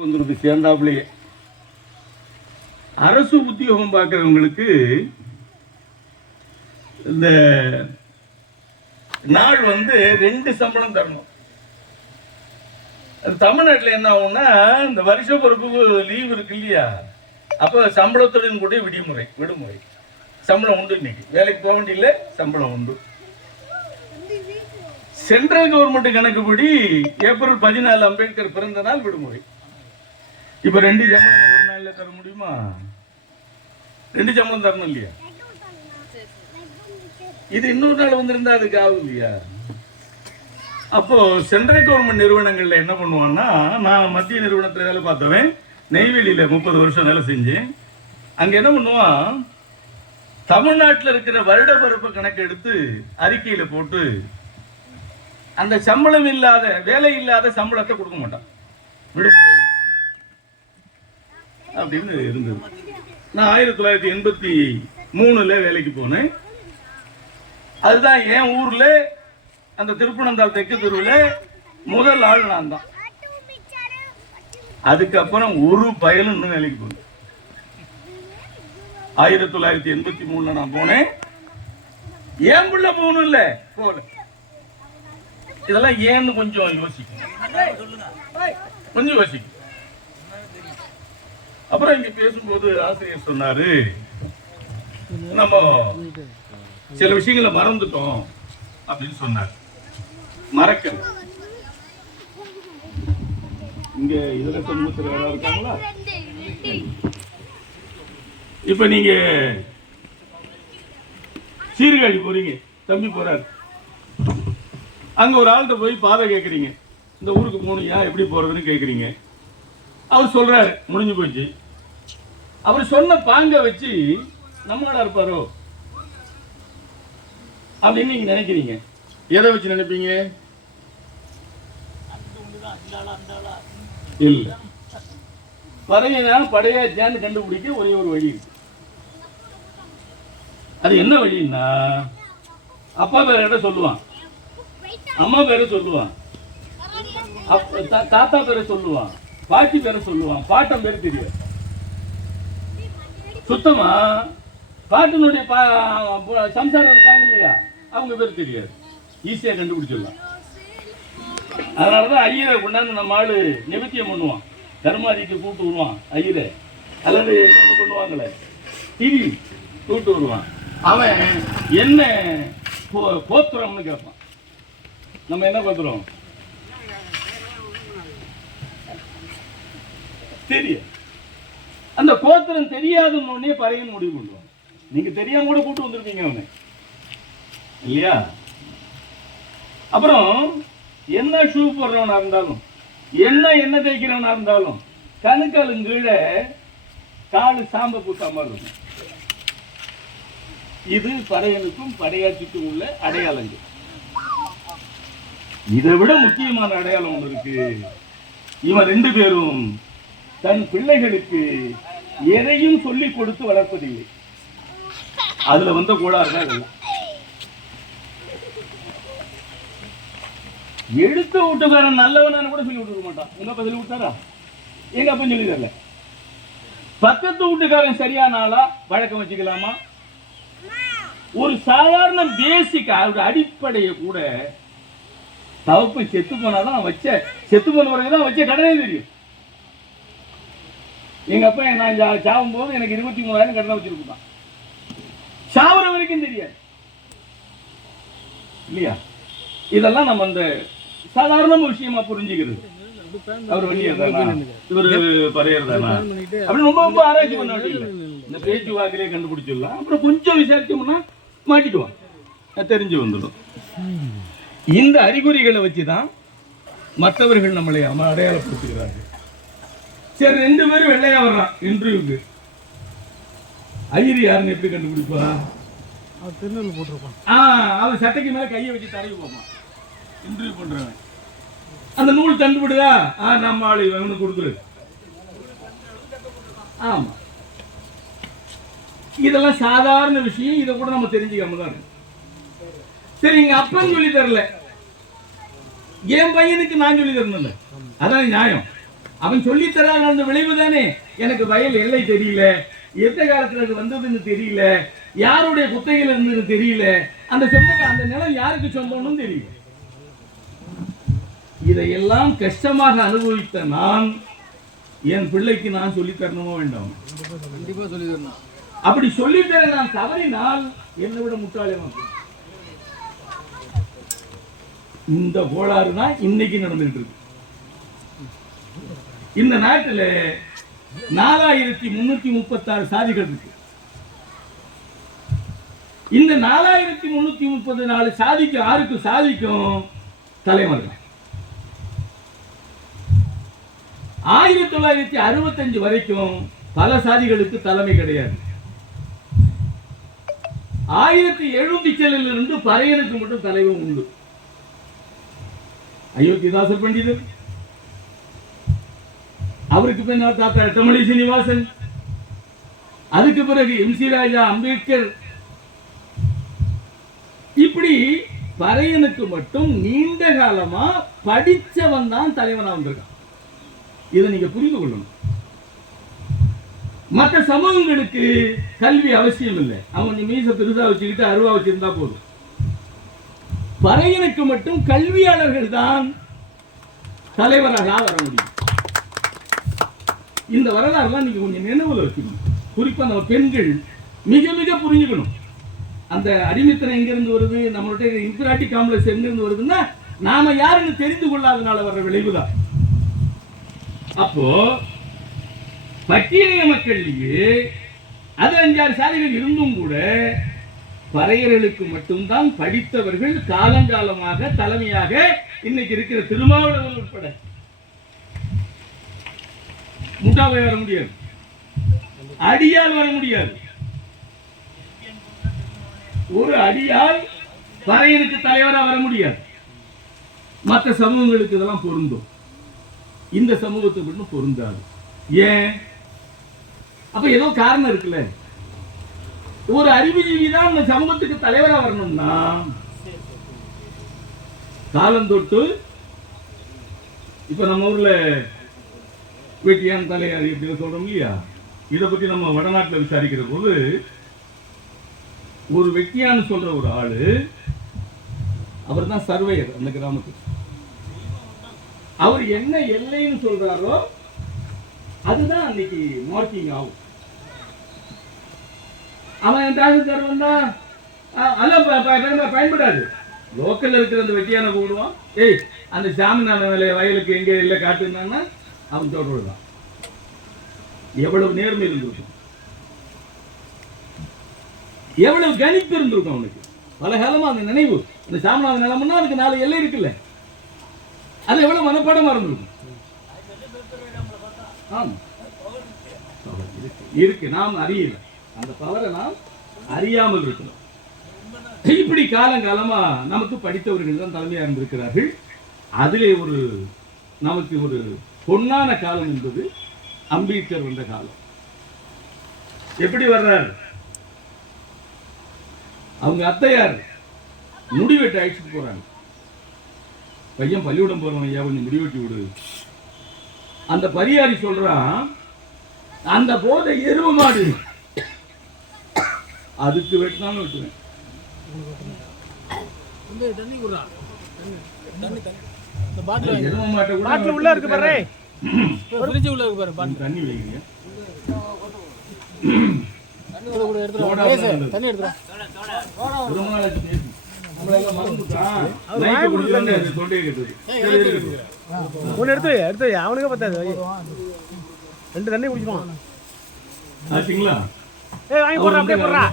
வந்துருக்கு சேர்ந்தாப்புலயே. அரசு உத்தியோகம் பார்க்கிறவங்களுக்கு இந்த நாள் 2 சம்பளம் தரணும். தமிழ்நாட்டில் என்ன ஆகும்னா, இந்த வருஷ பொறுப்புக்கு லீவ் இருக்கு இல்லையா, அப்போ சம்பளத்துடன் கூட விடுமுறை சம்பளம் உண்டு. இன்னைக்கு வேலைக்கு போக வேண்டிய சம்பளம் உண்டு. சென்ட்ரல் கவர்மெண்ட் கணக்குப்படி ஏப்ரல் 14 அம்பேத்கர் பிறந்த நாள் விடுமுறை. இப்ப 2 சம்பளம் ஒரு நாள்ல தர முடியுமா? 2 சம்பளம் தரணும் இல்லையா? இது இன்னொரு நாள் வந்திருந்தா அதுக்கு ஆகும் இல்லையா? அப்போ சென்ட்ரல் கவர்மெண்ட் நிறுவனங்கள்ல என்ன பண்ணுவான்னா, நான் மத்திய நிறுவனத்துல வேலை பார்த்தவன், நெய்வேலியில 30 வருஷம் வேலை செஞ்சேன். அங்க என்ன பண்ணுவான், தமிழ்நாட்டில் இருக்கிற வருட பரப்பு கணக்கு எடுத்து அறிக்கையில போட்டு அந்த சம்பளம் இல்லாத வேலை இல்லாத சம்பளத்தை கொடுக்க மாட்டான், விடுமுறை அப்படின்னு இருந்தது. நான் 1983 வேலைக்கு போனேன். அதுதான் என் ஊர்ல அந்த திருப்பனந்தாள் தெற்கு தெருவில் முதல் ஆள் நான் தான். அதுக்கப்புறம் ஒரு பயலும் இன்னும் வேலைக்கு போனேன். 1983 நான் போனேன். ஏன் புள்ள போகணும் இல்ல போல. இதெல்லாம் ஏன்னு கொஞ்சம் யோசிக்கும். அப்புறம் இங்க பேசும்போது ஆசிரியர் சொன்னாரு, நம்ம சில விஷயங்களை மறந்துட்டோம் அப்படின்னு சொன்னார். மறக்கல. இங்க இதுல சமூகத்தில் யாராவது இருக்காங்களா? இப்ப நீங்க சீர்காழி போறீங்க, தம்பி போறாரு. அங்க ஒரு ஆள்கிட்ட போய் பாதை கேட்குறீங்க, இந்த ஊருக்கு போகணுயா எப்படி போறதுன்னு கேட்குறீங்க. அவர் சொல்றாரு முடிஞ்சு போச்சு. அவர் சொன்ன பாங்க வச்சு நம்மளா இருப்பாரோ அப்படின்னு நீங்க நினைக்கிறீங்க. எதை வச்சு நினைப்பீங்க? இல்ல, பறையனா படையாச்சியான்னு கண்டுபிடிக்க ஒரே ஒரு வழி இருக்கு. அது என்ன வழின்னா, அப்பா பேர சொல்லுவான், அம்மா பேரை சொல்லுவான், தாத்தா பேரை சொல்லுவான், பாட்டி பேரை சொல்லுவான், பாட்டம் பேரு தெரியாது. சுத்தமா பாட்டினுடைய சம்சாரம் இருக்காங்க இல்லையா, அவங்க பேர் தெரியாது. ஈஸியா கண்டுபிடிச்சிடலாம். அதனாலதான் ஐயரை கொண்டாந்து நம்ம ஆளு நிவர்த்தியம் பண்ணுவான், தர்மாதிக்கு கூட்டு வருவான் ஐயரை. அல்லது என்ன பண்ணுவாங்களே, டிவி கூட்டு வருவான். அவன் என்ன கோத்திரம்னு கேட்பான். நம்ம என்ன கோத்திரம் தெரியும். அந்த கோத்திரம் தெரியாதுன்னு பறையன் முடிவு பண்ணுவான். நீங்க தெரியாம கூட கூட்டு வந்திருப்பீங்க அவனை இல்லையா? அப்புறம் என்ன ஷூ போடுறவனா இருந்தாலும், என்ன தேய்க்கிறவனா இருந்தாலும், கணுக்காலும் கீழே காலு சாம்ப பூசா மாதிரி இருக்கும். இது பறையனுக்கும் படையாட்சிக்கும் உள்ள அடையாளங்கள். இதை விட முக்கியமான அடையாளம் ஒன்று இருக்கு. இவன் 2 பேரும் தன் பிள்ளைகளுக்கு எதையும் சொல்லிக் கொடுத்து வளர்ப்பதில்லை. அதுல வந்த கோளாறுதான் எடுத்த வீட்டுக்காரன் நல்லவனான்னு கூட சொல்லி விட்டுருக்க மாட்டான். உங்க அப்பா சொல்லி விட்டாரா? எங்க அப்பா சொல்லி தரல. பக்கத்து வீட்டுக்காரன் சரியான ஆளா வழக்கம் வச்சுக்கலாமா? ஒரு சாதாரண பேசிக் அடிப்படையை கூட தவப்பு செத்து போனாதான் செத்து போன பிறகுதான் வச்ச கடனே தெரியும். எங்க அப்பா நான் சாவும் போது எனக்கு 23,000 கடனை வச்சிருக்கான். சாவர வரைக்கும் தெரியாது இல்லையா? இதெல்லாம் நம்ம அந்த சாதாரண விஷயமா புரிஞ்சுக்கிறது. அவர் வண்டியதானா, இவரு பறையறதானா அப்படின்னு ரொம்ப ஆராய்ச்சி பண்ண வேண்டியது. இந்த பேச்சு வாக்கிலே கண்டுபிடிச்சிடலாம். அப்புறம் கொஞ்சம் விசாரிச்சோம்னா மாட்டிக்குவான், தெரிஞ்சு வந்துடும். இந்த அறிகுறிகளை வச்சுதான் மற்றவர்கள் நம்மளை அடையாளப்படுத்துகிறார்கள். சரி, 2 பேரும் வெள்ளையா வர்றான் இன்டர்வியூக்கு. ஐயர் யாருன்னு எப்படி கண்டுபிடிப்பா? அவன் சட்டைக்கு மேல கையை வச்சு தடவி போவான் இன்டர்வியூ பண்றவன். அந்த நூல் தண்டுபடுதா, நம்ம ஆளு இவனுக்கு கொடுத்துரு. ஆமா, இதெல்லாம் சாதாரண விஷயம். இதை கூட நம்ம தெரிஞ்சுக்காம தான். சரி, எங்க அப்பன் சொல்லி தரல, என் பையனுக்கு நான் சொல்லி தரணும், அதான் நியாயம். அவன் சொல்லித்தரான் அந்த விளைவு தானே. எனக்கு வயல் எல்லை தெரியல, எந்த காலத்துல அது வந்ததுன்னு தெரியல, யாருடைய குத்தகையில இருந்தது தெரியல, அந்த அந்த நிலம் யாருக்கு சொந்தம்னு தெரியல. இதையெல்லாம் கஷ்டமாக அனுபவித்த நான் என் பிள்ளைக்கு நான் சொல்லி தரணுமோ வேண்டாம்? கண்டிப்பா சொல்லி தரணும். அப்படி சொல்லித்தர நான் தவறினால் என்னை விட முட்டாளமா இந்த கோளாறு தான் இன்னைக்கு நடந்துட்டு இருக்கு. இந்த நாட்டில் 4336 சாதிகள் இருக்கு. இந்த 4334 சாதிக்கு 6க்கு சாதிக்கும் தலைவர்கள். 1965 வரைக்கும் பல சாதிகளுக்கு தலைமை கிடையாது. 1707 பறையனுக்கு மட்டும் தலைவன் உண்டு. அயோத்திதாசர் பண்டிதர், அவருக்கு பின்னால் தாத்தா ரெட்டமலை சீனிவாசன், அதுக்கு பிறகு எம்.சி. ராஜா, அம்பேத்கர், இப்படி பறையனுக்கு மட்டும் நீண்ட காலமா படிச்சவன் தான் தலைவனா வந்திருக்கான். இதை நீங்க புரிந்து கொள்ளணும். மற்ற சமூகங்களுக்கு கல்வி அவசியம் இல்லை. அவன் கொஞ்சம் மீச பெருசா வச்சுக்கிட்டு அருவா வச்சிருந்தா போதும். பறையனுக்கு மட்டும் கல்வியாளர்கள் தான் தலைவராக வர முடியும். இந்த வரலாறுலாம் நீங்க கொஞ்சம் நினைவுல வச்சுக்கணும். குறிப்பா நம்ம பெண்கள் மிக மிக புரிஞ்சுக்கணும். அந்த அடிமைத்தனம் எங்கிருந்து வருது, நம்மளுடைய இன்ஃபீரியாரிட்டி காம்ப்ளெக்ஸ் எங்கிருந்து வருதுன்னா நாம யாருன்னு தெரிந்து கொள்ளாதனால வர்ற விளைவுதான். அப்போ பட்டியலின மக்களிலேயே அது 5-6 சாதிகள் இருந்தும் கூட பறையர்களுக்கு மட்டும்தான் படித்தவர்கள் காலங்காலமாக தலைமையாக இன்னைக்கு இருக்கிற திருமாவளவன் உட்பட. முட்டாவை வர முடியாது, அடியால் வர முடியாது. ஒரு அடியால் பறையனுக்கு தலைவராக வர முடியாது. மற்ற சமூகங்களுக்கு இதெல்லாம் பொருந்தும், இந்த சமூகத்துக்கு மட்டும் பொருந்தாது. ஏன்? அப்ப ஏதோ காரணம் இருக்குல்ல. ஒரு அறிவுஜீவி தான் இந்த சமூகத்துக்கு தலைவராக வரணும்னா காலந்தொட்டு இப்ப நம்ம ஊர்ல வெட்டியான் தலையாரி அப்படின்னு சொல்றோம் இல்லையா? இதை பத்தி நம்ம வடநாட்டில் விசாரிக்கிற போது ஒரு வெட்டியான்னு சொல்ற ஒரு ஆளு, அவர் தான் சர்வேயர் அந்த கிராமத்துக்கு. அவர் என்ன எல்லைன்னு சொல்றாரோ அதுதான் அன்னைக்கு மார்க்கிங் ஆகும். அவன் தாசில்தார் தான் பயன்படாது. லோக்கல்ல இருக்கிற அந்த வெட்டியான கூடுவான், ஏய் அந்த சாமிநாத வயலுக்கு எங்க இல்லை காட்டுனான்னா அவன் சொல்றதுதான். எவ்வளவு நேர்மை இருந்திருக்கும், எவ்வளவு கணிப்பு இருந்திருக்கும் அவனுக்கு. பல காலமா அந்த நினைவு, அந்த சாமிநாத நிலம்னா அதுக்கு 4 எல்லை இருக்குல்ல, அது எவ்வளவு மனப்பாடமா இருந்திருக்கும். இருக்கு, நாம் அறியல, அந்த பவரை நாம் அறியாமல் இருக்கிறோம். இப்படி காலங்காலமா நமக்கு படித்தவர்கள் தான் தலைமையா இருந்திருக்கிறார்கள். அதிலே ஒரு நமக்கு ஒரு பொன்னான காலம் என்பது அம்பேத்கர் வந்த காலம். எப்படி வர்றார்? அவங்க அத்தையார் முடிவெட்ட அழைச்சிட்டு போறாங்க. பையன் பள்ளிக்கூடம் போறவன், ஐயா கொஞ்சம் முடிவெட்டி விடு. அந்த பரியாரி சொல்றான், அந்த போதை எருவ மாடு, அதுக்கு வெட்டினாலும் வெட்டுவேன். எருவ மாட்டை கூட உள்ள இருக்கு பாரு, ஃப்ரிட்ஜ் உள்ள இருக்கு பாரு, தண்ணி வைங்க, தண்ணி எடுத்துறோம். ரொம்ப நாளைக்கு பேசி நம்மள எல்லாம் மறந்துட்டான். லைட் குடிச்சானே தொண்டை கேட்டது. ஒன்னு எடுத்து அவனுக்கு பத்தாது, 2 தண்ணி குடிச்சிடுவான். ஆச்சுங்களா? ஏய் வாங்கி போறா, அப்படியே போறா.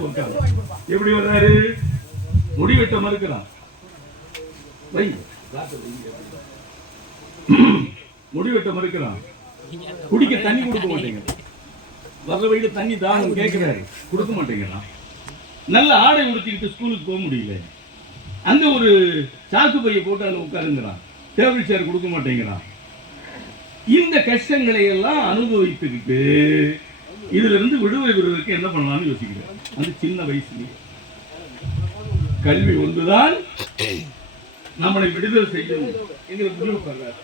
எப்படி வர்றாரு? முடி வெட்ட மறுக்கிறான். வை முடி வெட்ட மறுக்கிறான். குடிக்க தண்ணி கொடுக்க மாட்டேங்கிறான். வர்ற வழியில தண்ணி தாகம் கேட்கிறாரு, கொடுக்க மாட்டேங்கிறான். நல்ல ஆடை உடுத்திக்கிட்டு ஸ்கூலுக்கு போக முடியல. அங்க ஒரு சாக்கு பையை போட்டு அதில் உட்காருங்கிறான். டேபிள் சேர் கொடுக்க மாட்டேங்கிறான். இந்த கஷ்டங்களை எல்லாம் அனுபவித்துக்கிட்டு இதுல இருந்து விடுதலை பெறுவதற்கு என்ன பண்ணலாம்னு யோசிக்கிறேன். அந்த சின்ன வயசுலயே கல்வி ஒன்றுதான் நம்மளை விடுதலை செய்யும் எங்களுக்கு முடிவு பண்றாரு.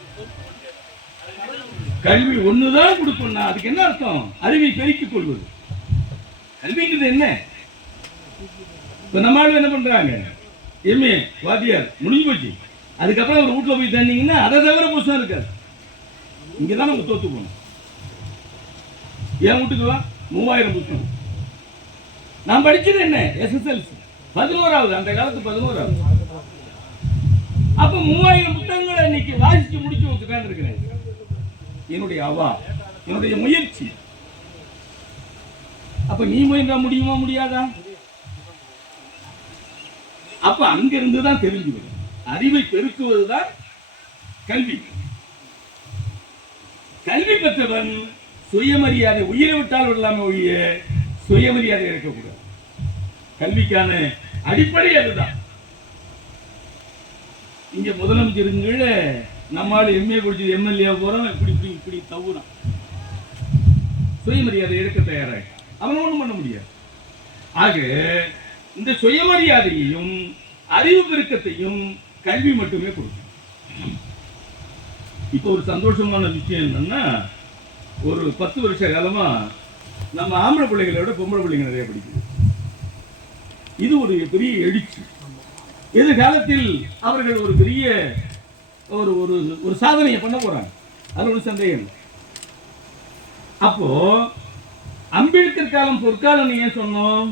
கல்வி ஒண்ணுதான் கொடுக்கணும்னா அதுக்கு என்ன அர்த்தம்? அறிவை பெருக்கிக் கொள்வது. கல்விங்கிறது என்ன? இப்ப நம்ம ஆளு என்ன பண்றாங்க? எம்ஏ வாத்தியார் முடிஞ்சு போச்சு. அதுக்கப்புறம் ஒரு வீட்டுல போய் தந்தீங்கன்னா அதை தவிர புதுசா இருக்காது. இங்கதான் நம்ம தோத்து போகணும். என் வீட்டுக்கு வா, 3000 புத்தகம். நான் படிச்சது என்ன? SSLC 11வது, அந்த காலத்து 11வது. அப்ப 3000 புத்தகங்களை இன்னைக்கு வாசிச்சு முடிச்சு வச்சுக்கான்னு இருக்கிறேன். என்னுடைய அவா, என்னுடைய முயற்சி. அப்ப நீ முயன்றா முடியுமா முடியாதா? அப்ப அங்க இருந்துதான் தெரிஞ்சுக்கணும். அறிவை பெருக்குவதுதான் கல்வி. கல்வி பெற்றவன் சுயமரியாதை, உயிரை விட்டால் விடலாம ஒழிய சுயமரியாதை இருக்கக்கூடாது. கல்விக்கான அடிப்படை அதுதான். இங்க முதலமைச்சருங்கள நம்மால் எம்ஏ குடிச்சது எம்எல்ஏ போறோம், இப்படி இப்படி இப்படி தவறான். சுயமரியாதை எடுக்க தயாராக அவன் ஒண்ணும் பண்ண முடியாது. ஆக இந்த சுயமரியாதையையும் அறிவு பெருக்கத்தையும் கல்வி மட்டுமே கொடுக்கும். இப்போ ஒரு சந்தோஷமான விஷயம் என்னன்னா, ஒரு 10 வருஷ காலமா நம்ம ஆம்பளை பிள்ளைகளை விட பொம்பளை பிள்ளைங்க நிறைய படிக்குது. இது ஒரு பெரிய எழுச்சி. எதிர்காலத்தில் அவர்கள் ஒரு பெரிய ஒரு ஒரு ஒரு சாதனையை பண்ண போறாங்க. அது ஒரு சந்தேகம். அப்போ அம்பேத்கர் காலம் பொற்காலம் ஏன் சொன்னோம்?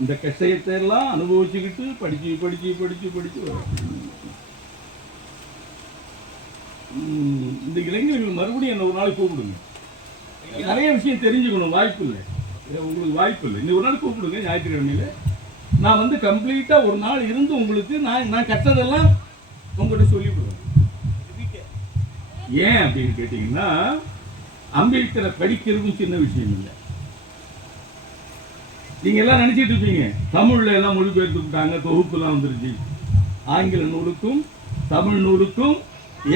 இந்த கஷ்டத்தை எல்லாம் அனுபவிச்சுக்கிட்டு படிச்சு படிச்சு படிச்சு படிச்சு இந்த இளைஞர்கள் மறுபடியும் என்ன ஒரு நாள் கூப்பிடுங்க. நிறைய விஷயம் தெரிஞ்சுக்கணும். வாய்ப்பு இல்லை, உங்களுக்கு வாய்ப்பு இல்லை. இன்னும் ஒரு நாள் கூப்பிடுங்க ஞாயிற்றுக்கிழமையில. நான் வந்து கம்ப்ளீட்டா ஒரு நாள் இருந்து உங்களுக்கு நான் கற்றதெல்லாம் உங்கள்கிட்ட சொல்லிவிடுவேன். ஏன் அப்படின்னு கேட்டீங்கன்னா, அம்பேத்கரை படிக்கிறது சின்ன விஷயம் இல்லை. நீங்க எல்லாம் நினைச்சிட்டு இருப்பீங்க தமிழ்ல எல்லாம் மொழிபெயர்த்து விட்டாங்க, தொகுப்புலாம் வந்துருச்சு. ஆங்கில நூலுக்கும் தமிழ் நூலுக்கும்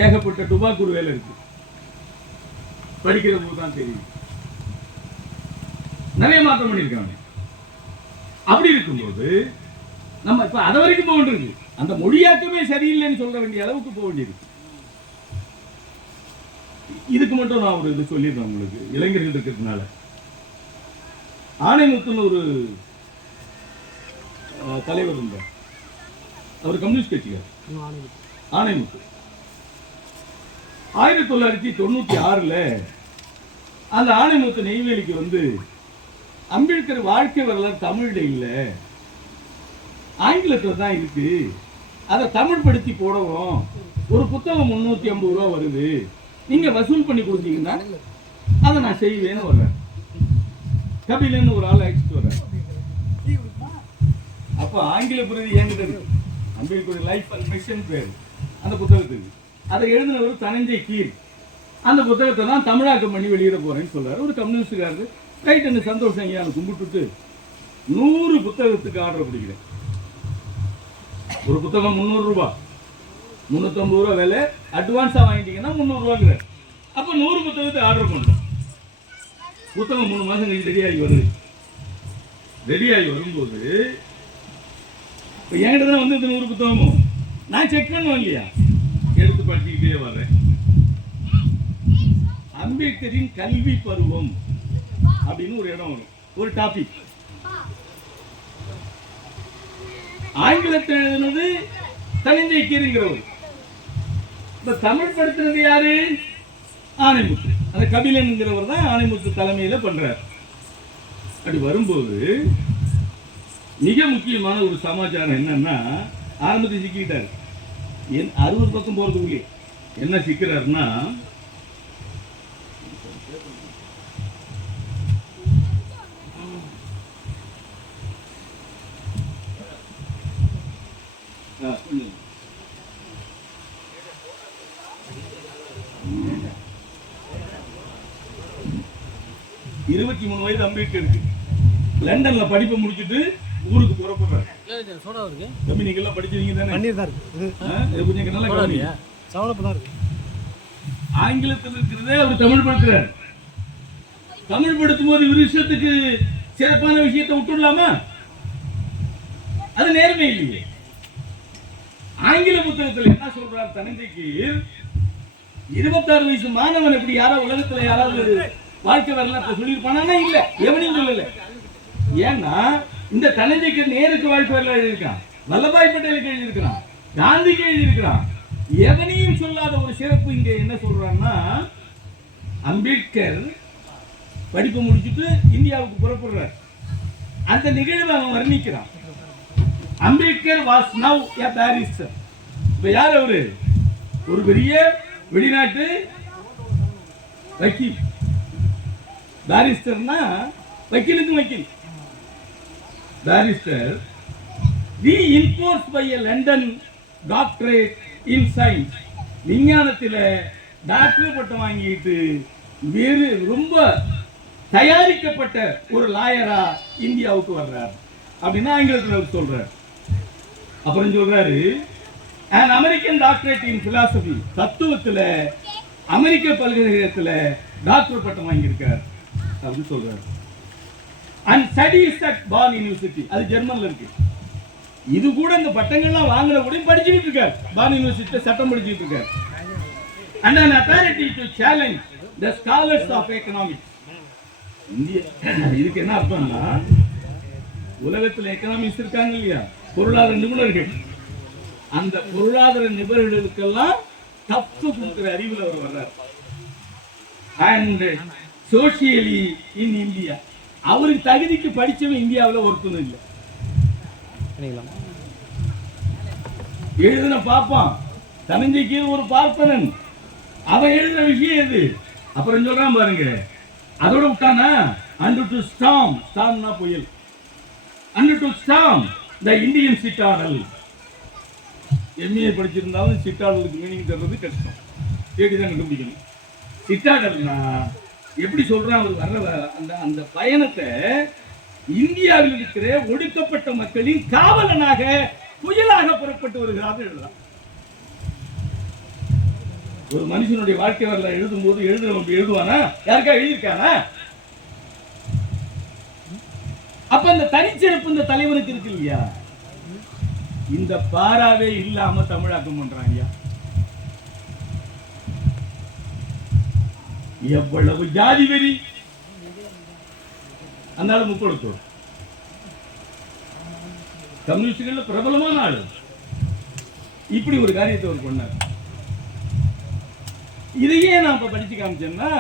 ஏகப்பட்ட டுபாக்கூர் வேலை இருக்கு. படிக்கிற போது தான் தெரியும். நிறைய மாற்றம் பண்ணியிருக்காங்க. அப்படி இருக்கும்போது நம்ம இப்ப அது வரைக்கும் போக வேண்டியிருக்கு. அந்த மொழியாக்கமே சரியில்லைன்னு சொல்ல வேண்டிய அளவுக்கு போக வேண்டியிருக்கு. இதுக்கு மட்டும் நான் ஒரு இது சொல்லிடுறேன் உங்களுக்கு, இளைஞர்கள் இருக்கிறதுனால. ஆணைமுத்துன்னு ஒரு தலைவர் இருந்தார். அவர் கம்யூனிஸ்ட் கட்சிக்கார். ஆணைமுத்து 1996 அந்த ஆணைமுத்து நெய்வேலிக்கு வந்து அம்பேத்கர் வாழ்க்கை வரலாறு தமிழ்ல இல்ல, ஆங்கிலத்தில் தான் இருக்கு, அதை தமிழ் படுத்தி போடவும் ஒரு புத்தகம் 350 ரூபா வருது, நீங்க வசூல் பண்ணி கொடுத்தீங்கன்னா அதை நான் செய்வேன்னு வர்றேன். கபிலன்னு ஒரு ஆள் அழைச்சிட்டு வர்றாரு. அப்ப ஆங்கில பிரதி என்கிட்ட இருக்கு. அம்பேத்கர் லைஃப் அண்ட் மிஷன் பேர் அந்த புத்தகத்துக்கு. அதை எழுதினவர் தனஞ்சை கீர். அந்த புத்தகத்தை தான் தமிழாக்கம் பண்ணி வெளியிட போறேன்னு சொல்றாரு. ஒரு கம்யூனிஸ்டுக்காரரு ரைட், என்ன சந்தோஷம் ஐயா கும்பிட்டுட்டு 100 புத்தகத்துக்கு ஆர்டர் பிடிக்கிறேன். ஒரு புத்தகம் 300 ரூபாய், 350 ரூபா விலை. அட்வான்ஸா வாங்கிட்டீங்கன்னா 300 ரூபாங்கிற. அப்ப 100 புத்தகத்துக்கு ஆர்டர் பண்றோம். புத்தகம் 3 மாசம் கழிச்சு ரெடியாகி வருது. ரெடியாகி வரும்போது இப்போ என்கிட்ட தான் வந்து 100 புத்தகமும் நான் செக் பண்ணுவேன் இல்லையா, எடுத்து படிச்சுக்கிட்டே வர்றேன். அம்பேத்கரின் கல்வி பருவம் அப்படின்னு ஒரு இடம் வரும், ஒரு டாபிக். ஆங்கிலத்தில் எழுதுனது தனஞ்சை கீருங்கிறவர். இப்ப தமிழ் படுத்தினது யாரு? ஆணைமுத்து. அந்த கபிலன்கிறவர் தான் ஆணைமுத்து தலைமையில பண்றார். அப்படி வரும்போது மிக முக்கியமான ஒரு சமாச்சாரம் என்னன்னா, ஆரம்பத்தை சிக்கிட்டாரு. 60 பக்கம் போறதுக்குள்ளே என்ன சிக்கிறாருன்னா, இருபத்தி 3 வயது அம்பேத்கருக்கு. லண்டன்ல படிப்பை முடிச்சுட்டு ஊருக்கு புறப்படுறாரு. தம்பி நீங்க எல்லாம் படிச்சீங்க தானே? கொஞ்சம் நல்லா கவனிங்க. ஆங்கிலத்தில் இருக்கிறதே அவர் தமிழ் படுத்துறாரு. தமிழ் படுத்தும் போது விஷயத்துக்கு சிறப்பான விஷயத்தை விட்டுடலாமா? அது நேர்மை இல்லையே. ஆங்கில புத்தகத்தில் என்ன சொல்றார் தனஞ்சைக்கு? 26 வயசு மாணவன் இப்படி யாராவது உலகத்துல யாராவது வாழ்க்கை வரலாற்றை சொல்லியிருப்பானா? இல்ல, எவனையும் சொல்லல. ஏன்னா இந்த தனஞ்சைக்கு நேருக்கு வாழ்க்கை வரலாறு எழுதியிருக்கான், வல்லபாய் பட்டேலுக்கு எழுதியிருக்கிறான், காந்திக்கு எழுதியிருக்கிறான். எவனையும் சொல்லாத ஒரு சிறப்பு இங்க என்ன சொல்றான்னா, அம்பேத்கர் படிப்பு முடிச்சுட்டு இந்தியாவுக்கு புறப்படுறார். அந்த நிகழ்வை அவன் வர்ணிக்கிறான். Ambedkar was now a barrister. இப்ப யார் அவரு? ஒரு பெரிய வெளிநாட்டு வக்கீல். பாரிஸ்டர்னா வக்கீலுக்கு வக்கீல். Barrister reinforced by a London doctorate in science. விஞ்ஞானத்தில் டாக்டர் பட்டம் வாங்கிட்டு வேறு ரொம்ப தயாரிக்கப்பட்ட ஒரு லாயரா இந்தியாவுக்கு வர்றார் அப்படின்னா ஆங்கிலத்தில் சொல்றார். அப்புறம் சொல்றாரு an American doctorate in philosophy. தத்துவத்தில் அமெரிக்க பல்கலைக்கழகத்தில் டாக்டர் பட்டம் வாங்கியிருக்கார் அப்படின்னு சொல்றாரு. and studies at Bonn University. அது ஜெர்மன்ல இருக்கு. இது கூட இந்த பட்டங்கள்லாம் வாங்கின கூட படிச்சுட்டு இருக்கார். பான் யூனிவர்சிட்டியில் சட்டம் படிச்சுட்டு இருக்கார். and an authority to challenge the scholars of economics. இதுக்கு என்ன அர்த்தம்னா, உலகத்தில் எக்கனாமிக்ஸ் இருக்காங்க இல்லையா, பொருளாதார நிபுணர்கள், அந்த பொருளாதார நிபுணர்களுக்கெல்லாம் தப்பு கொடுக்கிற அறிவில் அவர் வர்றார். அண்ட் சோசியலி இன் இந்தியா, அவருக்கு தகுதிக்கு படிச்சவன் இந்தியாவில் ஒருத்தனும் இல்லை. எழுதின பாப்பான் தனஞ்சைக்கு ஒரு பார்ப்பனன், அவன் எழுதின விஷயம் எது? அப்புறம் சொல்றான் பாருங்க, அதோட விட்டானா, and to storm, stormனா புயல், and to storm the Indian citadel. MA படிச்சிருந்தாலும் சிட்டாடலுக்கு மீனிங் தர்றது கஷ்டம், தேடிதான் கண்டுபிடிக்கணும். சிட்டாடல்னா எப்படி சொல்றான் அவர் வர்ற அந்த அந்த பயணத்தை இந்தியாவில் இருக்கிற ஒடுக்கப்பட்ட மக்களின் காவலனாக புயலாக புறப்பட்டு வருகிறார் எழுதலாம். ஒரு மனுஷனுடைய வாழ்க்கை வரலாறு எழுதும் போது எழுதுவானா? யாருக்கா எழுதியிருக்கானா? அப்ப இந்த தனிச்சிறப்பு இந்த தலைவனுக்கு இருக்கு இல்லையா? இந்த பாராவே இல்லாம தமிழாக்கம் பண்றாங்க. எவ்வளவு ஜாதி வெறி அந்த முக்கொடுத்தோர் கம்யூனிஸ்டுகள் பிரபலமான ஆளு இப்படி ஒரு காரியத்தை அவர் பண்ணார். இதையே நான் இப்ப படிச்சு காமிச்சேன்னா,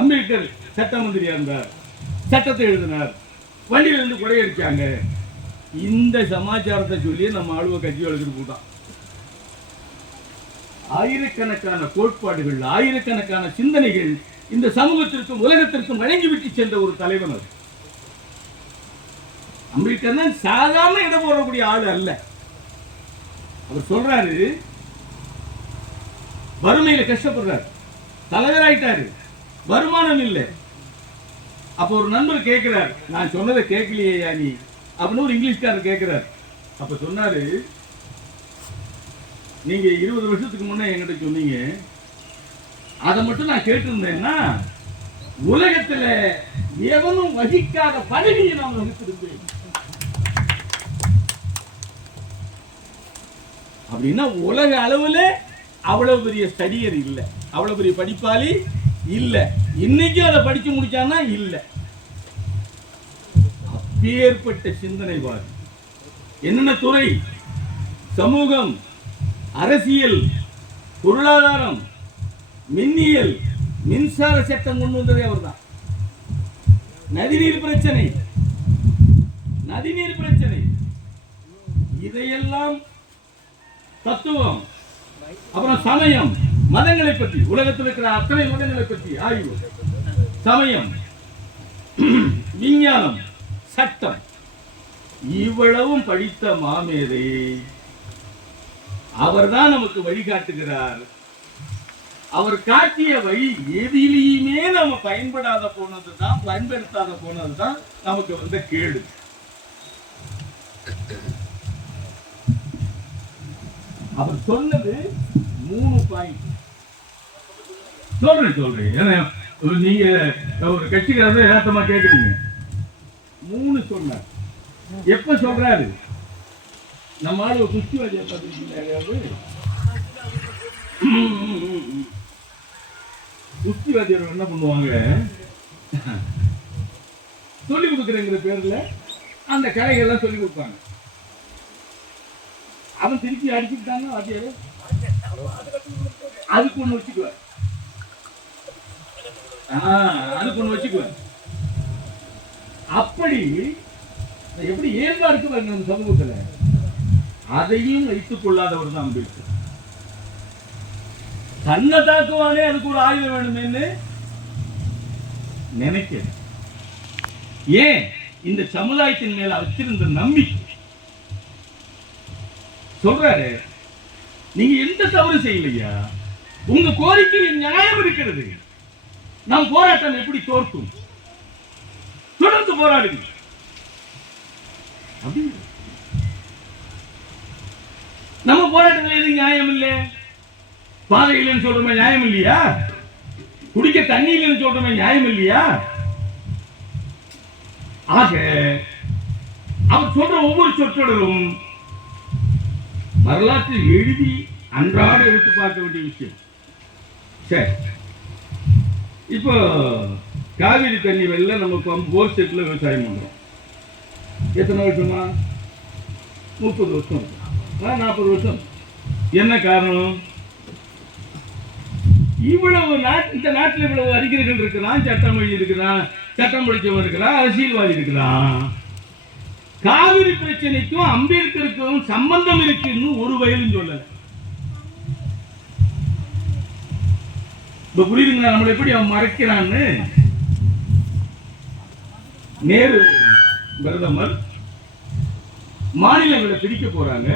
அம்பேத்கர் சட்ட மந்திரியா இருந்தார், சட்டத்தை எழுதினார், வண்டியில இருந்து கொடையடிச்சாங்க. இந்த சமாச்சாரத்தை சொல்லியே நம்ம ஆளுவ கட்சி வளர்த்துட்டு போட்டான். ஆயிரக்கணக்கான கோட்பாடுகள், ஆயிரக்கணக்கான சிந்தனைகள் இந்த சமூகத்திற்கும் உலகத்திற்கும் வழங்கிவிட்டு சென்ற ஒரு தலைவன் அவர். அம்பேத்கர் தான் சாதாரண இடம் போடக்கூடிய ஆளு அல்ல. அவர் சொல்றாரு, வறுமையில கஷ்டப்படுறாரு, தலைவராயிட்டாரு, வருமானம் இல்லை. அப்ப ஒரு நண்பர் கேட்கிறார், நான் சொன்னதை கேட்கலையா நீ அப்படின்னு ஒரு இங்கிலீஷ்காரர் கேட்கிறார். அப்ப சொன்னாரு, நீங்க 20 வருஷத்துக்கு முன்ன என்கிட்ட சொன்னீங்க, அதை மட்டும் நான் கேட்டிருந்தேன்னா உலகத்துல எவனும் வகிக்காத பதவியை நான் வகித்திருந்தேன் அப்படின்னா. உலக அளவுல அவ்வளவு பெரிய ஸ்டடியர் இல்லை, அவ்வளவு பெரிய படிப்பாளி இல்லை. இன்னைக்கும் அதை படிச்சு முடிச்சான்னா இல்லை. அப்பேற்பட்ட சிந்தனைவாதி. என்னென்ன துறை? சமூகம், அரசியல், பொருளாதாரம், மின்னியல், மின்சார சட்டம் கொண்டு வந்ததே அவர் தான். நதிநீர் பிரச்சனை, நதிநீர் பிரச்சனை, இதையெல்லாம் தத்துவம். அப்புறம் சமயம், மதங்களை பற்றி, உலகத்தில் இருக்கிற அத்தனை மதங்களை பற்றி ஆய்வு, சமயம், விஞ்ஞானம், சட்டம், இவ்வளவும் படித்த மாமேதை அவர்தான் நமக்கு வழிகாட்டுகிறார். அவர் காட்டிய வழி எதிலையுமே நம்ம பயன்படாத போனதுதான், பயன்படுத்தாத போனதுதான் நமக்கு வந்த கேடு. அவர் சொன்னது 3 பாயிண்ட் சொல்றேன். நீங்க ஒரு கட்சிக்காரர் யதார்த்தமா கேட்குறீங்க. 3 சொன்னார். எப்ப சொல்றாரு? நம்ம ஆளு குஸ்திவாதியா பார்த்துருக்கீங்க. குஸ்தி வாத்தியார் என்ன பண்ணுவாங்க, சொல்லிக் கொடுக்குறேங்கிற பேர்ல அந்த கலைகள்லாம் சொல்லி கொடுப்பாங்க. அவன் திருப்பி அடிச்சுக்கிட்டாங்க வாத்தியார், அதுக்கு ஒண்ணு வச்சுக்குவார். அதுக்கு ஒண்ணு வச்சுக்குவார். அப்படி எப்படி இயல்பா இருக்கு பாருங்க நம்ம சமூகத்துல, அதையும் வைத்துக் கொள்ளாதவர் தான் அம்பேத்கர். தன்னை தாக்குவானே அதுக்கு ஒரு ஆயுதம் வேணுமேன்னு நினைக்கிறேன். ஏன் இந்த சமுதாயத்தின் மேல வச்சிருந்த நம்பிக்கை. சொல்றாரு, நீங்க எந்த தவறு செய்யலையா, உங்க கோரிக்கையில் நியாயம் இருக்கிறது, நம் போராட்டம் எப்படி தோற்கும், தொடர்ந்து போராடுங்க. நம்ம போராட்டத்தில் எது நியாயம் இல்லை? பாதை இல்லைன்னு சொல்றோமே நியாயம் இல்லையா? குடிக்க தண்ணி இல்லைன்னு சொல்றோமே நியாயம் இல்லையா? ஆக அவர் சொல்ற ஒவ்வொரு சொற்றொடரும் வரலாற்றில் எழுதி அன்றாட எடுத்து பார்க்க வேண்டிய விஷயம். சரி, இப்போ காவிரி தண்ணி வெள்ள நமக்கு போர் செட்ல விவசாயம் பண்றோம். எத்தனை வருஷமா? 30 வருஷம், 40 வருஷம். என்ன காரணம்? இவ்வளவு இந்த நாட்டில் இவ்வளவு அறிஞர்கள் இருக்கிறான், சட்டம் எழுதி இருக்கிறான், சட்டம் படிச்சவன் இருக்கிறான், அரசியல்வாதி இருக்கிறான். காவிரி பிரச்சனைக்கும் அம்பேத்கருக்கும் சம்பந்தம் இருக்குன்னு ஒரு வயலும் சொல்லல. இப்ப புரியுதுங்களா நம்மளை எப்படி அவன் மறைக்கிறான்னு? நேரு பிரதமர் மாநிலங்களை பிரிக்க போறாங்க.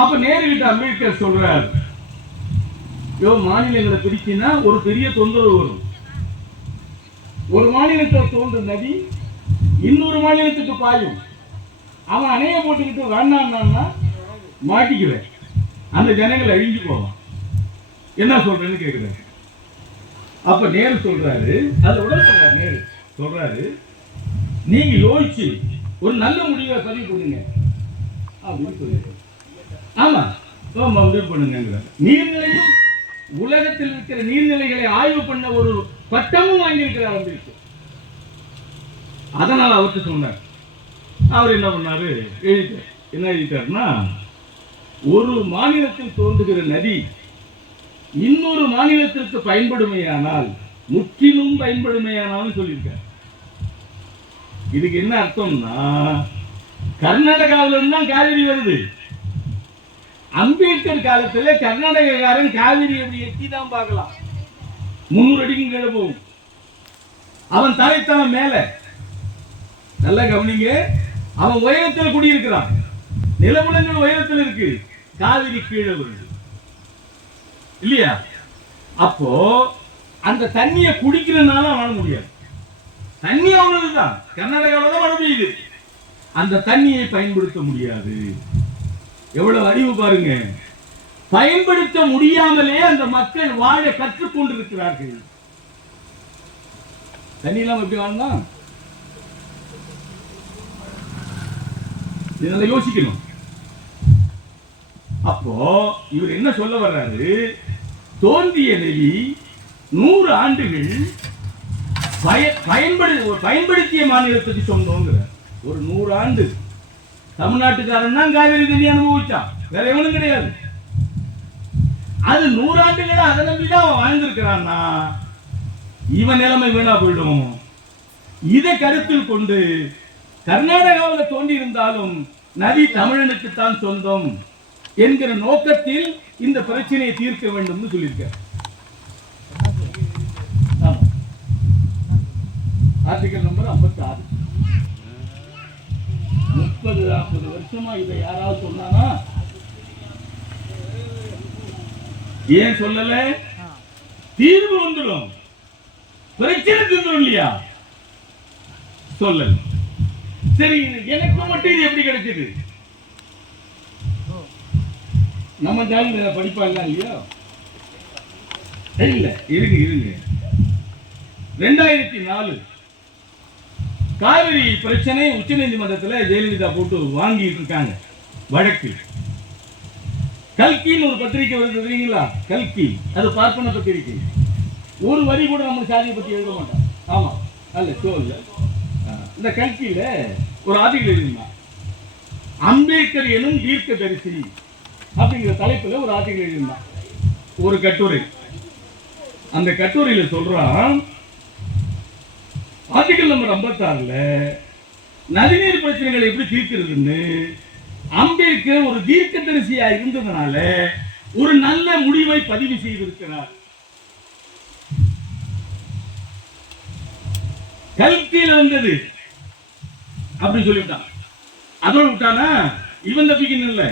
அப்ப நேரு கிட்ட அம்பேத்கர் சொல்றார், மாநிலங்களை பிரிச்சினா ஒரு பெரிய தொந்தரவு வரும். ஒரு மாநிலத்தை தோன்ற நதி இன்னொரு மாநிலத்துக்கு பாயும். அவன் அணைய போட்டுக்கிட்டு வேண்டான்னா மாட்டிக்குவேன், அந்த ஜனங்கள் அழிஞ்சு போவான். என்ன சொல்றேன்னு கேட்கிறாரு. அப்ப நேரு சொல்றாரு, அதை உடல் நேரு சொல்றாரு, நீங்க யோசிச்சு ஒரு நல்ல முடிவை பதிவு பண்ணுங்க அப்படின்னு சொல்லிட்டு. ஆமா முடிவு பண்ணுங்க. நீர்நிலையும் உலகத்தில் இருக்கிற நீர்நிலைகளை ஆய்வு பண்ண ஒரு பட்டமும் வாங்கியிருக்கிறார் அம்பேத்கர். அதனால அவருக்கு சொன்னார். அவர் என்ன பண்ணாரு, எழுதிட்டார். என்ன எழுதிட்டார்னா, ஒரு மாநிலத்தில் தோன்றுகிற நதி இன்னொரு மாநிலத்திற்கு பயன்படுமையானால், முற்றிலும் பயன்படுமையானாலும் சொல்லியிருக்கார். இதுக்கு என்ன அர்த்தம்னா, கர்நாடகாவில இருந்து தான் காவிரி வருது. அம்பேத்கர் காலத்துல கர்நாடகக்காரன் காவிரி எப்படி எட்டி தான் பார்க்கலாம், 300 அடிக்கும் கீழே போகும். அவன் தலைத்தனம் மேல, நல்ல கவனிங்க, அவன் உயரத்தில் குடியிருக்கிறான், நிலவுலங்கள் உயரத்தில் இருக்கு, காவிரி கீழே வருது இல்லையா? அப்போ அந்த தண்ணியை குடிக்கிறதுனால வாழ முடியாது. தண்ணி அவ்வளவுதான், கர்நாடகாவில் தான் மழை பெய்யுது, அந்த தண்ணியை பயன்படுத்த முடியாது. எவ்வளவு அறிவு பாருங்க. பயன்படுத்த முடியாமலே அந்த மக்கள் வாழ கற்றுக்கொண்டிருக்கிறார்கள். தண்ணி இல்லாம எப்படி வாழலாம்? இதை யோசிக்கணும். அப்போ இவர் என்ன சொல்ல வர்றாரு, தோன்றிய நெறி 100 ஆண்டுகள் பயன்படுத்திய மாநிலத்துக்கு சொந்தங்கிறார். ஒரு 100 ஆண்டு தமிழ்நாட்டுக்காரன் தான் காவிரி தண்ணி அனுபவிச்சான், வேற எவனும் கிடையாது. அது 100 ஆண்டுகளா அதை நம்பிதான் அவன் வாழ்ந்திருக்கிறான்னா இவன் நிலைமை வீணா போயிடும். இதை கருத்தில் கொண்டு கர்நாடகாவில் தோண்டி இருந்தாலும் நதி தமிழனுக்கு தான் சொந்தம் என்கிற நோக்கத்தில் இந்த பிரச்சனையை தீர்க்க வேண்டும் சொல்லியிருக்க. Article number 56. 30-40 வருஷமா இதை யாராவது சொன்னானா? ஏன் சொல்லல? தீர்வு வந்துடும், பிரச்சனை தீர்ந்துடும் இல்லையா? சொல்லல. சரி, எனக்கு மட்டும் இது எப்படி கிடைச்சது? நம்ம ஜாலியில் படிப்பாங்க இல்லையா? இல்ல, இருங்க. 2004 காவிரி பிரச்சனை உச்ச நீதிமன்றத்தில் ஜெயலலிதா போட்டு வாங்கிட்டு இருக்காங்க வழக்கு. கல்கின்னு ஒரு பத்திரிகை வருது தெரியுங்களா? கல்கி, அது பார்ப்பன பத்திரிகை. ஒரு வரி கூட நம்ம சாதியை பத்தி எழுத மாட்டோம். ஆமா அல்ல சோல்ல இந்த கல்கியில ஒரு ஆர்டிகல் எழுதினான். அம்பேத்கர் எனும் தீர்க்க தரிசி அப்படிங்கிற தலைப்புல ஒரு ஆர்டிகல் எழுதினான், ஒரு கட்டுரை. அந்த கட்டுரையில சொல்றான், ஆர்டிகல் நம்பர் 56ல நதிநீர் பிரச்சனைகளை எப்படி தீர்க்கிறதுன்னு அம்பேத்கர் ஒரு தீர்க்க தரிசியா இருந்ததுனால ஒரு நல்ல முடிவை பதிவு செய்திருக்கிறார். கல்கியில வந்தது அப்படின்னு சொல்லிவிட்டான். அதோட விட்டானா இவன் தப்பிக்கணும் இல்ல.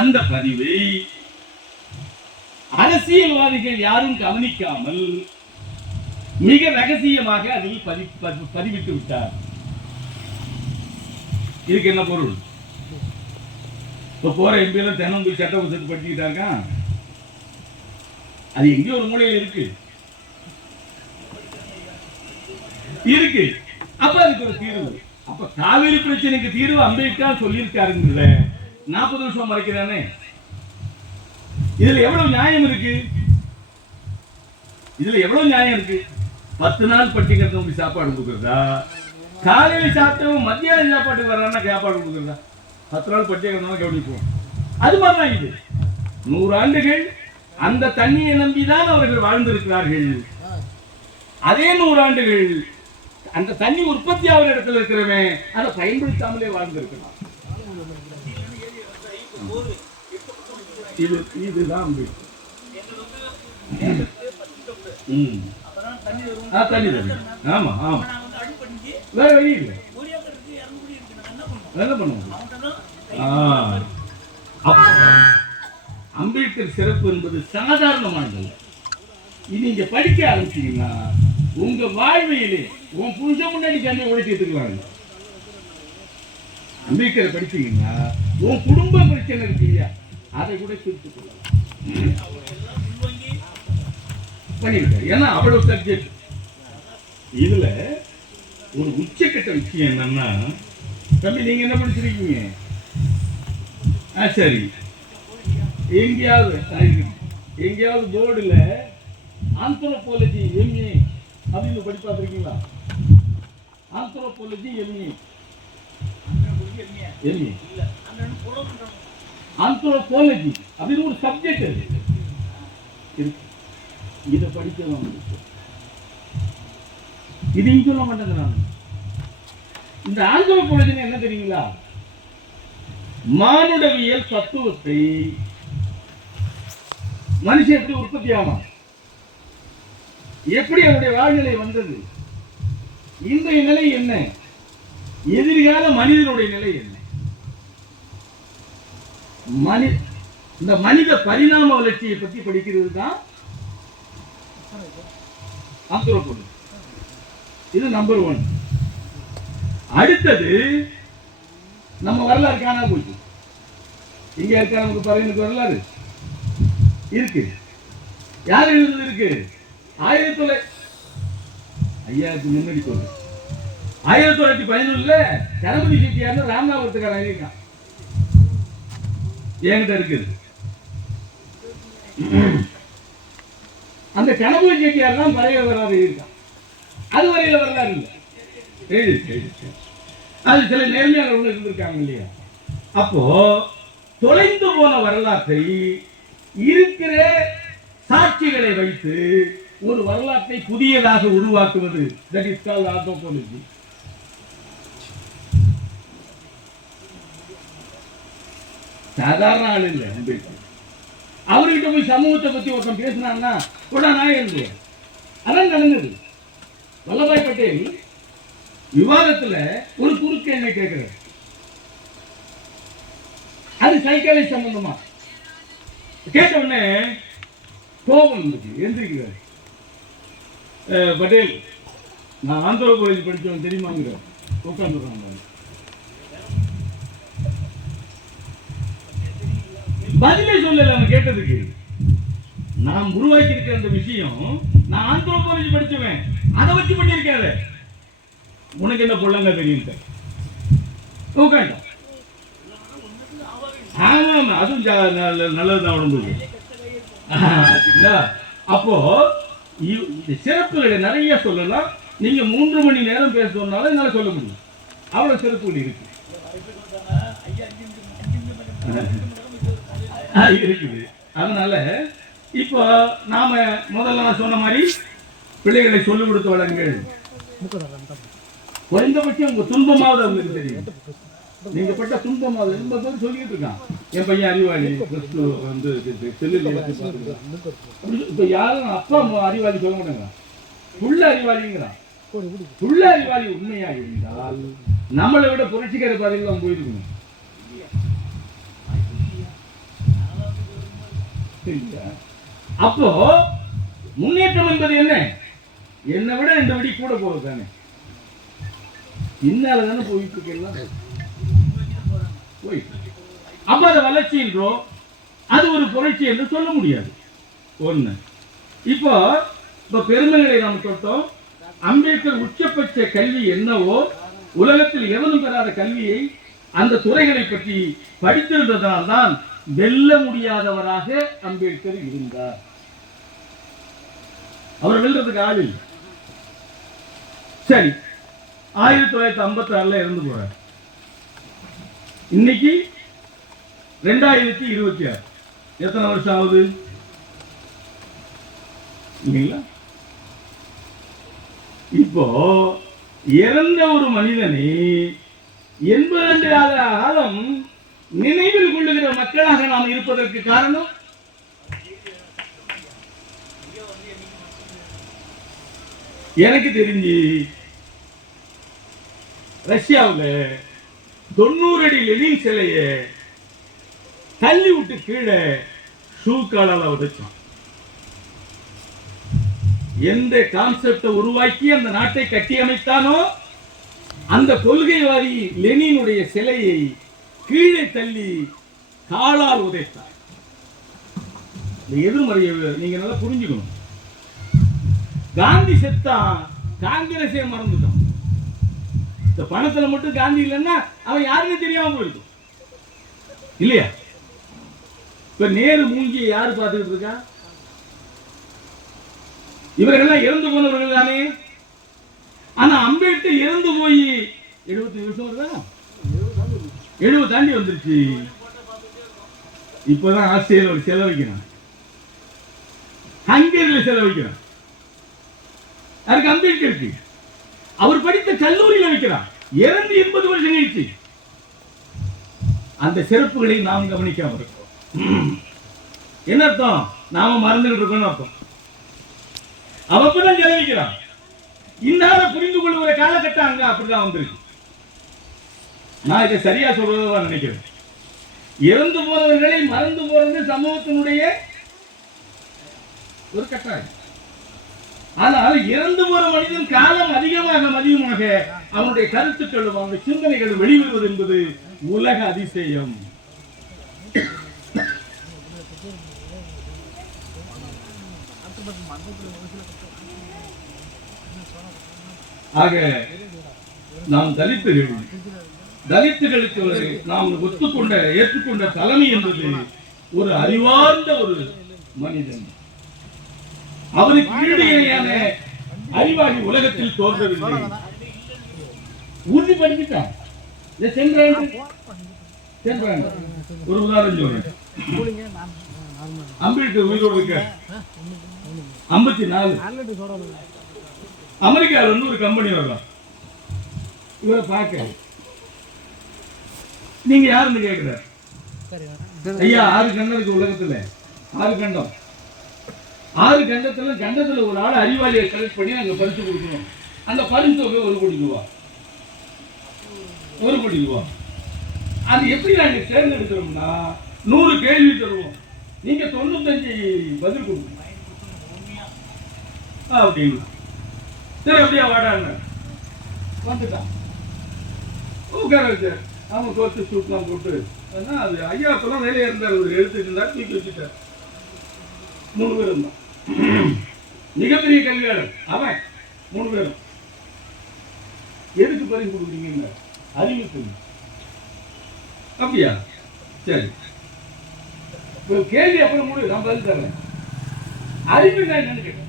அந்த பதிவை அரசியல்வாதிகள் யாரும் கவனிக்காமல் மிக ரகசியமாக அதில் பதிவிட்டு விட்டார். இதுக்கு என்ன பொருள்? இப்ப போற எம்பி எல்லாம் தினம் போய் சட்ட புத்தகத்தை படிச்சுக்கிட்டாங்க. அது எங்கேயோ ஒரு மூலையில் இருக்கு. அப்ப அதுக்கு ஒரு தீர்வு. அப்ப காவிரி பிரச்சனைக்கு தீர்வு அம்பேத்கர் சொல்லியிருக்காருங்கல்ல, 40 வருஷம் மறைக்கிறானே. இதுல எவ்வளவு நியாயம் இருக்கு? 10 நாள் பட்டிக்கிறவங்க சாப்பாடு கொடுக்குறதா, காலையில சாப்பிட்டவங்க மத்தியான சாப்பாட்டுக்கு வர்றான்னா சாப்பாடு கொடுக்குறதா? 10 நாள் பட்டிக்கிறவங்க கவனிப்போம். அது மாதிரிதான் இது. 100 ஆண்டுகள் அந்த தண்ணியை நம்பிதான் அவர்கள் வாழ்ந்திருக்கிறார்கள். அதே 100 ஆண்டுகள் அந்த தண்ணி உற்பத்தி ஆகிற இடத்துல இருக்கிறவன் அதை பயன்படுத்தாமலே வாழ்ந்திருக்கிறான். இதுதான் ஆமா ஆமா, வேற வழி இல்லை. என்ன பண்ணுவோம்? அம்பேத்கர் சிறப்பு என்பது சாதாரணமானது. இது நீங்க படிக்க ஆரம்பிச்சீங்கன்னா உங்க வாழ்வியலே உன் புருஷன் முன்னாடி தண்ணி உழைச்சி எடுத்துக்கலாம். அம்பேத்கரை படிச்சீங்கன்னா உன் குடும்ப பிரச்சனை இருக்கு இல்லையா, அதை கூட தீர்த்துக் கொள்ளலாம். பண்ணிருக்க. ஏன்னா அவ்வளவு சப்ஜெக்ட். இதுல ஒரு உச்சக்கட்ட விஷயம் என்னன்னா, தம்பி நீங்க என்ன படிச்சிருக்கீங்க? சரி, எங்கேயாவது போர்டுல ஆந்த்ரோபாலஜி எம்ஏ அப்படின்னு படி பார்த்துருக்கீங்களா? ஆந்த்ரோபாலஜி எம்ஏ ஆந்த்ரோபாலஜி அப்படின்னு ஒரு சப்ஜெக்ட் இருக்கு. இதை படிக்கலாம். இதையும் சொல்ல மாட்டேங்கிறாங்க. இந்த ஆந்த்ரோபாலஜி என்ன தெரியுங்களா? மானுடவியல் தத்துவத்தை மனுஷன் எப்படி உற்பத்தி ஆகும், எப்படி அவருடைய வாழ்நிலை வந்தது, இன்றைய நிலை என்ன, எதிர்கால மனிதனுடைய நிலை என்ன, இந்த மனித பரிணாம வளர்ச்சியை பற்றி படிக்கிறது தான் ஆந்த்ரோபாலஜி. இது நம்பர் 1. அடுத்தது நம்ம வரலாறு காணாம போச்சு. இங்க இருக்க நமக்கு பறையனுக்கு வரலாறு இருக்கு. யார் எழுதுறது இருக்கு? 1900 முன்னாடி சொல்லு. 1911 கணபதி செட்டியார் ராமநாதபுரத்துக்காரன் எழுதியிருக்கான். என்கிட்ட இருக்குது. அந்த கணபதி செட்டியார் தான் பறைய வரலாறு எழுதியிருக்கான். அது வரையில வரலாறு இல்லை. அது சில நேர்மையாளர்கள் இருந்திருக்காங்க இல்லையா? அப்போ தொலைந்து போன வரலாற்றை இருக்கிற சாட்சிகளை வைத்து ஒரு வரலாற்றை புதியதாக உருவாக்குவது, that is called anthropology. சாதாரண ஆள் இல்லை. அவர்கிட்ட போய் சமூகத்தை பத்தி ஒருத்தன் பேசினான்னா கூட நான் எழுதுவேன். அதான் நடந்தது. வல்லபாய் பட்டேல் விவாதத்துல ஒரு குறுக்கேள்வி கேட்கிறார். அது சைக்காலஜி சம்பந்தமா கேட்ட உடனே கோபம் இருந்துச்சு. எந்திரிக்கிறார். பட்டேல், நான் ஆந்த்ரோபாலஜி படிச்சவன் தெரியுமாங்கிற உட்காந்துறாங்க. பதிலே சொல்லல அவன் கேட்டதுக்கு. நான் உருவாக்கி இருக்கிற அந்த விஷயம், நான் ஆந்த்ரோபாலஜி படிச்சவன், அதை வச்சு பண்ணியிருக்காரு. உனக்கு என்ன பொள்ளங்க தெரியும்? உட்காண்டா. ஆமா, அதுவும் நல்லதுதான் உடம்புக்கு. அப்போ சிறப்புகளை நிறைய சொல்லலாம். நீங்க 3 மணி நேரம் பேச சொன்னாலும் என்னால சொல்ல முடியும். அவ்வளவு சிறப்புகள் இருக்கு இருக்குது. அதனால இப்போ நாம முதல்ல நான் சொன்ன மாதிரி பிள்ளைகளை சொல்லிக் கொடுத்து வளங்கள். குறைந்தபட்சம் உங்க துன்பமாவது அவங்களுக்கு தெரியும். நீங்க பட்ட துன்பமாவது ரொம்ப பேர் சொல்லிட்டு இருக்கான். என் பையன் அறிவாளி வந்து இப்ப யாரும் அப்பா அறிவாளி சொல்ல மாட்டாங்க. புள்ள அறிவாளிங்கிறான். புள்ள அறிவாளி உண்மையா இருந்தால் நம்மளை விட புரட்சிகர பாதையில் அவன் போயிருக்கணும். அப்போ முன்னேற்றம் என்பது என்ன? என்னை விட இந்த வழி கூட போறது தானே. இன்னால தானே போயிட்டு இருக்கேன். அப்ப அதை வளர்ச்சி என்றோ அது ஒரு புரட்சி என்று சொல்ல முடியாது. ஒண்ணு. இப்போ பெருமைகளை நாம் தொட்டோம். அம்பேத்கர் உச்சபட்ச கல்வி என்னவோ உலகத்தில் எவனும் பெறாத கல்வியை அந்த துறைகளை பற்றி படித்திருந்ததால் தான் வெல்ல முடியாதவராக அம்பேத்கர் இருந்தார். அவர் வெல்றதுக்கு ஆள் இல்லை. சரி, 1956 இறந்து போறார். இன்னைக்கு 2026. எத்தனை வருஷம் ஆகுது இல்லைங்களா? இப்போ இறந்த ஒரு மனிதனை 82 காலம் நினைவில் கொள்ளுகிற மக்களாக நாம் இருப்பதற்கு காரணம் எனக்கு தெரிஞ்சு ரஷ்யாவில் 90 அடி லெனின் சிலைய தள்ளி விட்டு கீழே ஷூக்காலால உதைச்சான். எந்த கான்செப்டை உருவாக்கி அந்த நாட்டை கட்டி அமைத்தானோ அந்த கொள்கைவாதி லெனினுடைய சிலையை கீழே தள்ளி காலால் உதைத்தார். இந்த எதிர்மறையை நீங்க நல்லா புரிஞ்சுக்கணும். காந்தி செத்தா காங்கிரஸே மறந்துட்டான். இந்த பணத்துல மட்டும் காந்தி இல்லைன்னா அவன் யாருன்னு தெரியாம போயிருக்கும் இல்லையா? இப்ப நேரு மூங்கியை யாரு பார்த்துக்கிட்டு இருக்கா? இவர்கள் இறந்து போனவர்கள் தானே. ஆனா அம்பேத்கர் இறந்து போய் 70 வருஷம் வருதா? 70 தாண்டி வந்துருச்சு. இப்பதான் ஆஸ்திரேலியா ஒரு செலவழிக்கிறான், ஹங்கேரியில செலவழிக்கிறான். அதுக்கு அம்பேத்கருக்கு அவர் படித்த கல்லூரியில் வைக்கிறார். இறந்து 80 வருஷம் கழிச்சு. அந்த சிறப்புகளை நாம் கவனிக்காம இருக்கிறோம். என்ன அர்த்தம்? நாம மறந்துகிட்டு இருக்கோம்னு அர்த்தம். அவப்பதான் செலவிக்கிறான். இன்னார புரிந்து கொள்ளுகிற காலகட்டம் அங்க அப்படிதான் வந்திருக்கு. நான் இதை சரியா சொல்றதான் நினைக்கிறேன். இறந்து போனவர்களை மறந்து போறது சமூகத்தினுடைய ஒரு கட்டாயம். ஆனால் இறந்து போற மனிதன் காலம் அதிகமாக அவனுடைய கருத்துக்களும் அவனுடைய சிந்தனைகள் வெளிவருவது என்பது உலக அதிசயம். ஆக நாம் தலித்துகளுக்கு நாம் ஏற்றுக்கொண்ட தலைமை என்பது ஒரு அறிவார்ந்த ஒரு மனிதன். அவருக்கு ஈடுணையான அறிவாளி உலகத்தில் தோன்றவில்லை. உறுதிப்படுத்திட்டான். ஒரு உதாரணம் சொல்றேன். அம்பேத்கர் உயிரோடு இருக்க 54 அமெரிக்காவில் இருந்து ஒரு கம்பெனி வரலாம். இவரை பார்க்க நீங்க யாருன்னு கேட்கிற, ஐயா 6 கண்டம் இருக்கு உலகத்துல, 6 கண்டம். 6 கண்டத்துல ஒரு ஆள் அறிவாளியை செலக்ட் பண்ணி நாங்க பரிசு கொடுக்கணும். அந்த பரிசு தொகை 1 கோடி ரூபாய். 1 கோடி ரூபாய். அது எப்படி நாங்க தேர்ந்தெடுக்கிறோம்னா 100 கேள்வி தருவோம். நீங்க 95 பதில் கொடுக்கணும் அப்படின்னு. சரி, அப்படியே வாடாங்க வந்துட்டான். உட்கார வச்சு அவங்க கோர்த்து சூட்லாம் போட்டு அது ஐயா அப்பெல்லாம் வேலையா இருந்தார். ஒரு எழுத்துட்டு இருந்தார், தூக்கி வச்சுட்டார். 3 பேர் இருந்தான். மிகப்பெரிய கல்வியாளர் அவன். 3 பேரும் எதுக்கு பரிசு கொடுக்குறீங்க? அறிவுக்கு. அப்படியா? சரி, கேள்வி அப்புறம் மூடு, நான் பதில் தரேன். அறிவுனா என்னன்னு கேட்டேன்.